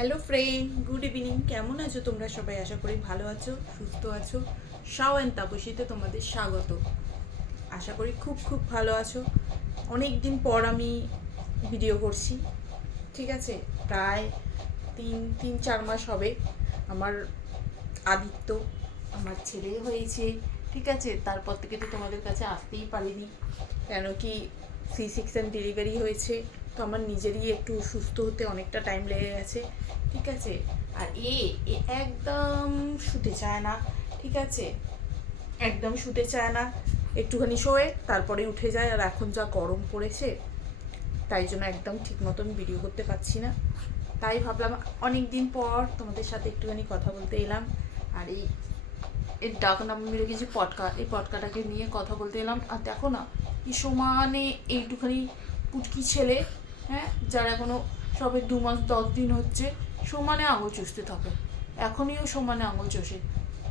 Hello friend, good evening. কেমন আছো তোমরা সবাই? আশা করি ভালো আছো, সুস্থ আছো। শাও অ্যান্ড তাপসীতে তোমাদের স্বাগত। আশা করি খুব খুব ভালো আছো। অনেক দিন পর আমি ভিডিও করছি, ঠিক আছে। প্রায় তিন চার মাস হবে। আমার আদিত্য, আমার ছেলে হয়েছে, ঠিক আছে। তারপর থেকে তো তোমাদের কাছে আসতেই পারিনি, কেন কি C-সেকশন ডেলিভারি হয়েছে। তো আমার নিজেরই একটু সুস্থ হতে অনেকটা টাইম লেগে গেছে, ঠিক আছে। আর এ একদম শুতে চায় না, ঠিক আছে। একদম শুতে চায় না, একটুখানি শোয়ে তারপরে উঠে যায়। আর এখন যা গরম পড়েছে, তাই জন্য একদম ঠিক মতন ভিডিও করতে পারছি না। তাই ভাবলাম অনেক দিন পর তোমাদের সাথে একটুখানি কথা বলতে এলাম। আর এর ডাক নাম রেখেছি পটকা, এই পটকাটাকে নিয়ে কথা বলতে এলাম। আর দেখো না, কি সমানে এইটুখানি পুটকি ছেলে, হ্যাঁ, যার এখনো সবে 2 মাস 10 দিন হচ্ছে, সমানে আঙুল চুষতে থাকে। এখনইও সমানে আঙুল চষে।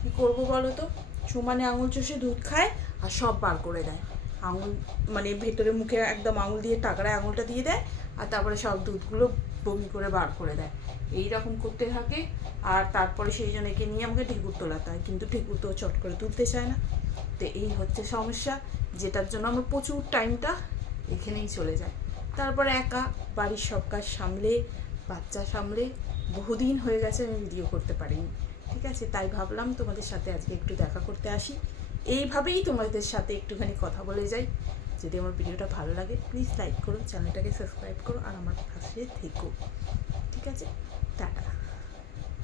কী করবো বলো তো? সমানে আঙুল চষে দুধ খায় আর সব বার করে দেয়। আঙুল মানে ভেতরে মুখে একদম আঙুল দিয়ে টাকরায় আঙুলটা দিয়ে দেয়, আর তারপরে সব দুধগুলো বমি করে বার করে দেয়। এই রকম করতে থাকে। আর তারপরে সেই জন্য একে নিয়ে আমাকে ঢেকুর তোলাতে হয়, কিন্তু ঢেকুর তো চট করে তুলতে চায় না। তো এই হচ্ছে সমস্যা, যেটার জন্য আমার প্রচুর টাইমটা এখানেই চলে যায়। তারপরে একা বাড়ির সব কাজ সামলে, বাচ্চা সামলে বহুদিন হয়ে গেছে আমি ভিডিও করতে পারিনি, ঠিক আছে। তাই ভাবলাম তোমাদের সাথে আজকে একটু দেখা করতে আসি। এইভাবেই তোমাদের সাথে একটুখানি কথা বলে যাই। যদি আমার ভিডিওটা ভালো লাগে প্লিজ লাইক করো, চ্যানেলটাকে সাবস্ক্রাইব করো, আর আমার পাশে থেকো, ঠিক আছে। টাটা।